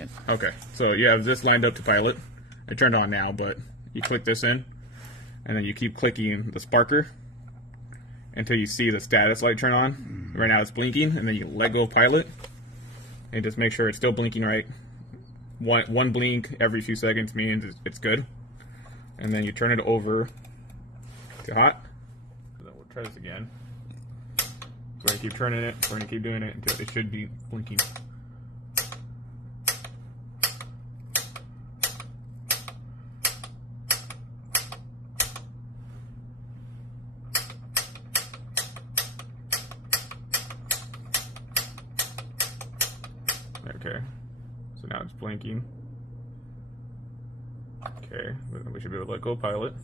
action. Okay, so you have this lined up to pilot. I turned on now, but you click this in, and then you keep clicking the sparker until you see the status light turn on. Right now it's blinking, and then you let go of pilot, and just make sure it's still blinking right. One blink every few seconds means it's good. And then you turn it over to hot. Then we'll try this again. We're going to keep turning it. We're going to keep doing it until it should be blinking. Okay, so now it's blinking. Okay, we should be able to let go pilot.